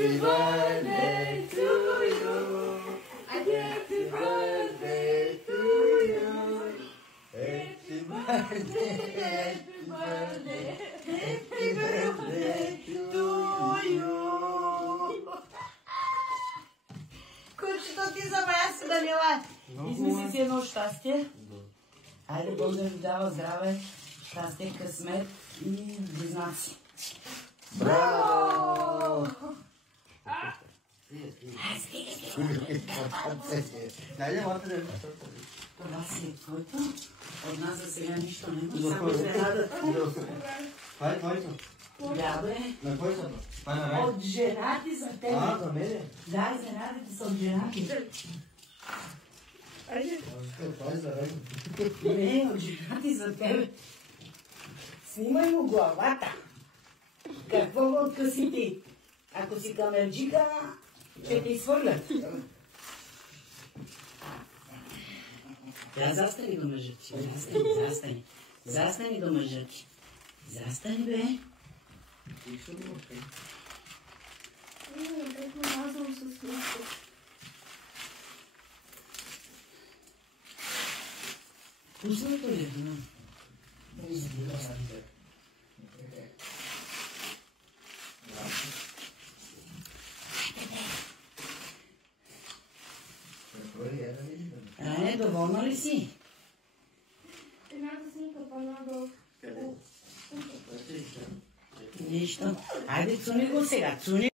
Happy birthday to you. Happy birthday to you. Happy birthday, happy birthday, happy birthday to you. Кучето ти за вас, Данила. Измисли си едно щастие. Айде, Бог да ви дава здраве, щастие, късмет и близнаци. Браво! Това си е твоето. От нас за сега нищо не може. Само изненадата. Това е твоето. Да, бе. На кой са? От жена ти за тебе. А, за мене? Да, изненадата са от жена ти. Айде. Това е за мен. Не, от жена ти за тебе. Снимай му главата. Какво го откъси ти? Ако си камерджика, ще те изхвърлят. Да, застани до мъжа ти. Застани. Застани до мъжа ти. Застани, бе. Как ме мазал с нещо. Вкусното ли е? Ране, доволна ли си? Едната снимка по-надолу. Нищо. Айде, цуни го сега. Цуни